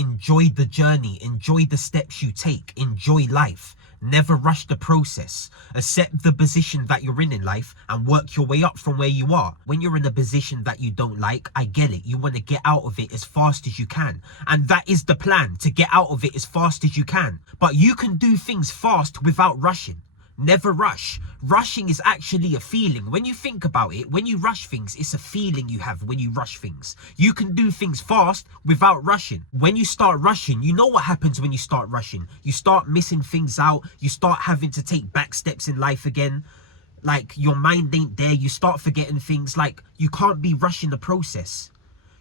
Enjoy the journey, enjoy the steps you take, enjoy life. Never rush the process. Accept the position that you're in life and work your way up from where you are. When you're in a position that you don't like, I get it. You want to get out of it as fast as you can. And that is the plan, to get out of it as fast as you can. But you can do things fast without rushing. Never rush. Rushing is actually a feeling. When you think about it, when you rush things, it's a feeling you have when you rush things. You can do things fast without rushing. When you start rushing, you know what happens when you start rushing. You start missing things out. You start having to take back steps in life again. Like, your mind ain't there. You start forgetting things. Like, you can't be rushing the process.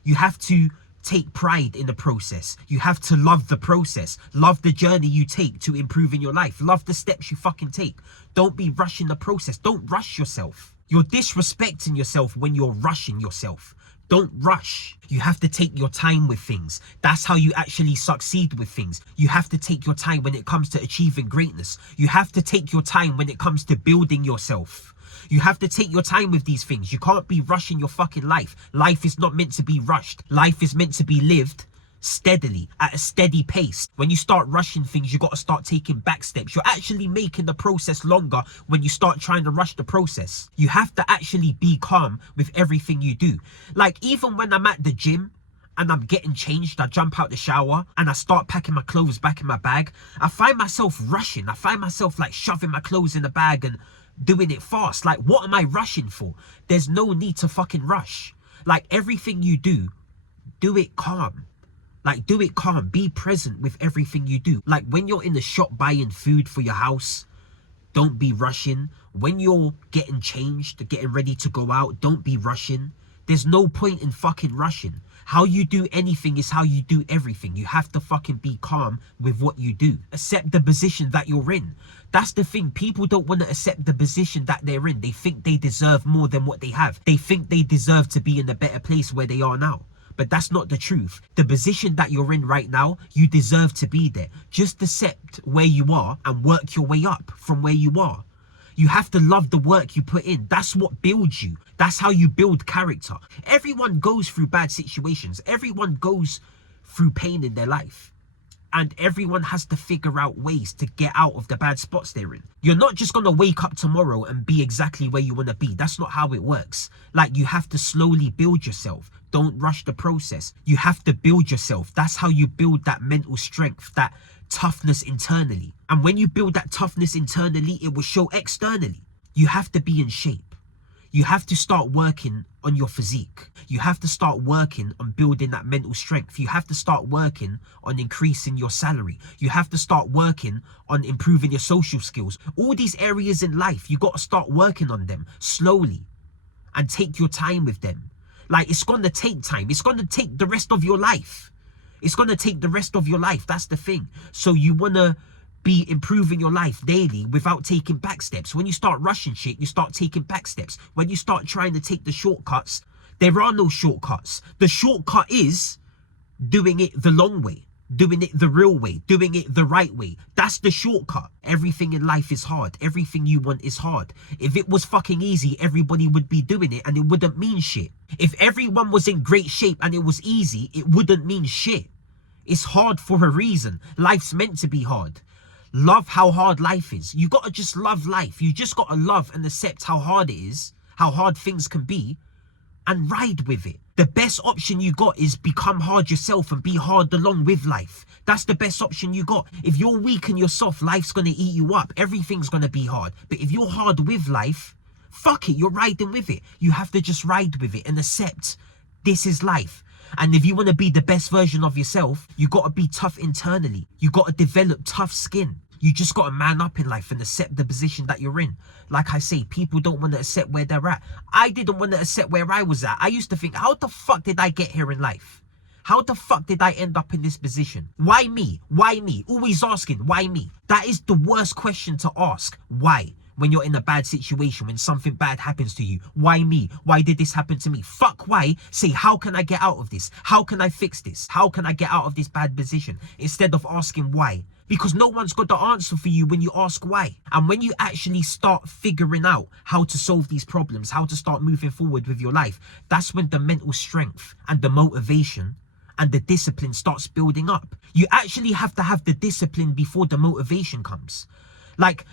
You have to take pride in the process. You have to love the process. Love the journey you take to improve in your life. Love the steps you fucking take. Don't be rushing the process. Don't rush yourself. You're disrespecting yourself when you're rushing yourself. Don't rush. You have to take your time with things. That's how you actually succeed with things. You have to take your time when it comes to achieving greatness. You have to take your time when it comes to building yourself. You have to take your time with these things. You can't be rushing your fucking life. Life is not meant to be rushed. Life is meant to be lived steadily, at a steady pace. When you start rushing things, you got to start taking back steps. You're actually making the process longer when you start trying to rush the process. You have to actually be calm with everything you do. Like, even when I'm at the gym and I'm getting changed, I jump out the shower and I start packing my clothes back in my bag, I find myself rushing. I find myself like shoving my clothes in the bag and doing it fast. Like, what am I rushing for? There's no need to fucking rush. Like, everything you do it calm. Like, do it calm. Be present with everything you do. Like, when you're in the shop buying food for your house, don't be rushing. When you're getting changed, getting ready to go out, don't be rushing. There's no point in fucking rushing. How you do anything is how you do everything. You have to fucking be calm with what you do. Accept the position that you're in. That's the thing. People don't want to accept the position that they're in. They think they deserve more than what they have. They think they deserve to be in a better place where they are now. But that's not the truth. The position that you're in right now, you deserve to be there. Just accept where you are and work your way up from where you are. You have to love the work you put in. That's what builds you. That's how you build character. Everyone goes through bad situations. Everyone goes through pain in their life. And everyone has to figure out ways to get out of the bad spots they're in. You're not just going to wake up tomorrow and be exactly where you want to be. That's not how it works. Like, you have to slowly build yourself. Don't rush the process. You have to build yourself. That's how you build that mental strength, that toughness internally. And when you build that toughness internally, it will show externally. You have to be in shape. You have to start working on your physique. You have to start working on building that mental strength. You have to start working on increasing your salary. You have to start working on improving your social skills. All these areas in life, you got to start working on them slowly and take your time with them. Like, it's going to take time. It's going to take the rest of your life. It's going to take the rest of your life. That's the thing. So you want to be improving your life daily without taking back steps. When you start rushing shit, you start taking back steps. When you start trying to take the shortcuts, there are no shortcuts. The shortcut is doing it the long way, doing it the real way, doing it the right way. That's the shortcut. Everything in life is hard. Everything you want is hard. If it was fucking easy, everybody would be doing it and it wouldn't mean shit. If everyone was in great shape and it was easy, it wouldn't mean shit. It's hard for a reason. Life's meant to be hard. Love how hard life is. You gotta just love life. You just gotta love and accept how hard it is, how hard things can be, and ride with it. The best option you got is become hard yourself and be hard along with life. That's the best option you got. If you're weak and you're soft, life's gonna eat you up. Everything's gonna be hard. But if you're hard with life, fuck it, you're riding with it. You have to just ride with it and accept this is life. And if you want to be the best version of yourself, you got to be tough internally. You got to develop tough skin. You just got to man up in life and accept the position that you're in. Like I say, people don't want to accept where they're at. I didn't want to accept where I was at. I used to think, how the fuck did I get here in life? How the fuck did I end up in this position? Why me? Why me? Always asking, why me? That is the worst question to ask. Why? When you're in a bad situation, when something bad happens to you. Why me? Why did this happen to me? Fuck why. Say, how can I get out of this? How can I fix this? How can I get out of this bad position? Instead of asking why. Because no one's got the answer for you when you ask why. And when you actually start figuring out how to solve these problems, how to start moving forward with your life, that's when the mental strength and the motivation and the discipline starts building up. You actually have to have the discipline before the motivation comes. Like,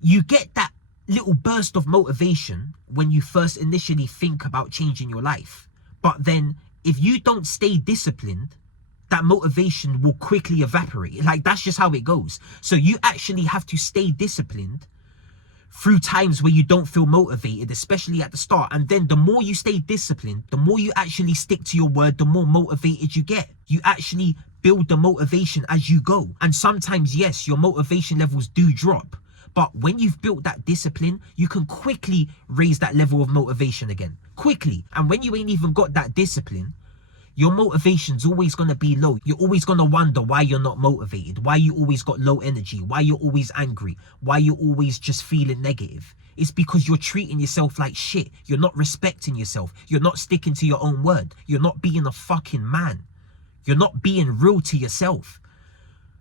you get that little burst of motivation when you first initially think about changing your life. But then if you don't stay disciplined, that motivation will quickly evaporate. Like, that's just how it goes. So you actually have to stay disciplined through times where you don't feel motivated, especially at the start. And then the more you stay disciplined, the more you actually stick to your word, the more motivated you get. You actually build the motivation as you go. And sometimes, yes, your motivation levels do drop. But when you've built that discipline, you can quickly raise that level of motivation again. Quickly. And when you ain't even got that discipline, your motivation's always going to be low. You're always going to wonder why you're not motivated, why you always got low energy, why you're always angry, why you're always just feeling negative. It's because you're treating yourself like shit. You're not respecting yourself. You're not sticking to your own word. You're not being a fucking man. You're not being real to yourself.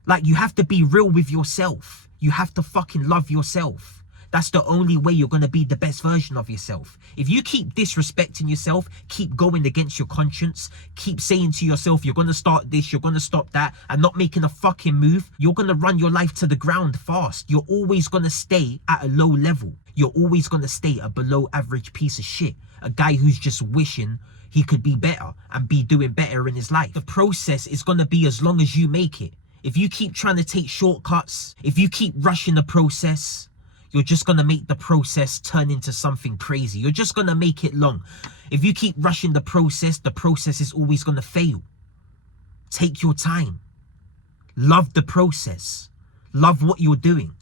Like, you have to be real with yourself. You have to fucking love yourself. That's the only way you're going to be the best version of yourself. If you keep disrespecting yourself, keep going against your conscience, keep saying to yourself, you're going to start this, you're going to stop that, and not making a fucking move, you're going to run your life to the ground fast. You're always going to stay at a low level. You're always going to stay a below average piece of shit. A guy who's just wishing he could be better and be doing better in his life. The process is going to be as long as you make it. If you keep trying to take shortcuts, if you keep rushing the process, you're just going to make the process turn into something crazy. You're just going to make it long. If you keep rushing the process is always going to fail. Take your time. Love the process. Love what you're doing.